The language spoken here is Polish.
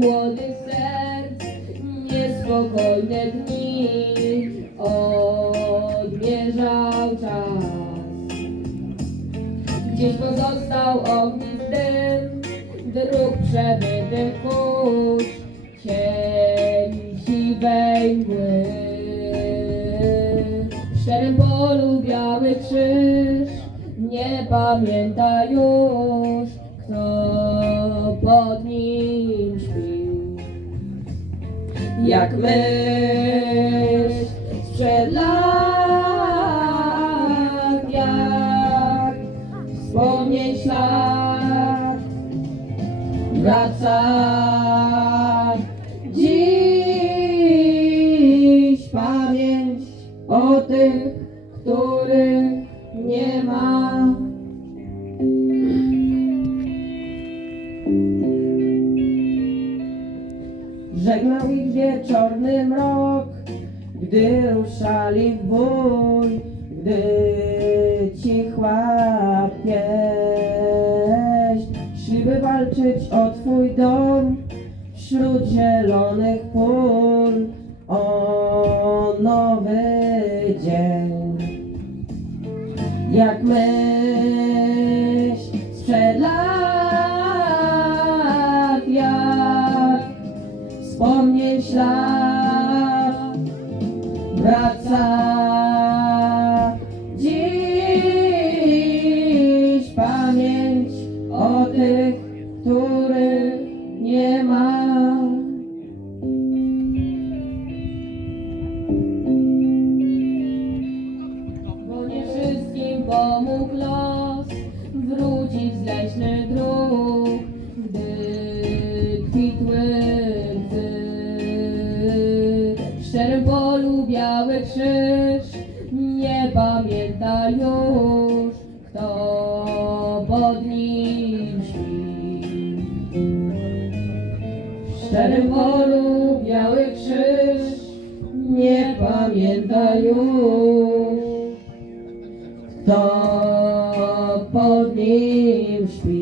młodych serc niespokojne dni odmierzał czas. Gdzieś pozostał ognisty dym, dróg przebytych kół. W szczerym polu biały krzyż, nie pamięta już, kto pod nim śpił. Jak myśl sprzed lat, jak wspomnień ślad wraca których nie ma. Żegnał ich wieczorny mrok, gdy ruszali w bój, gdy cichła pieśń. Szliby walczyć o twój dom wśród zielonych pól, o nowy dzień. Jak myśl sprzed lat, jak wspomnień ślad wraca dziś pamięć o tych, których pomógł los wrócić z leśnych dróg, gdy kwitły łzy. W szczerym polu biały krzyż nie pamięta już, kto pod nim śpi. W Só podemos pedir.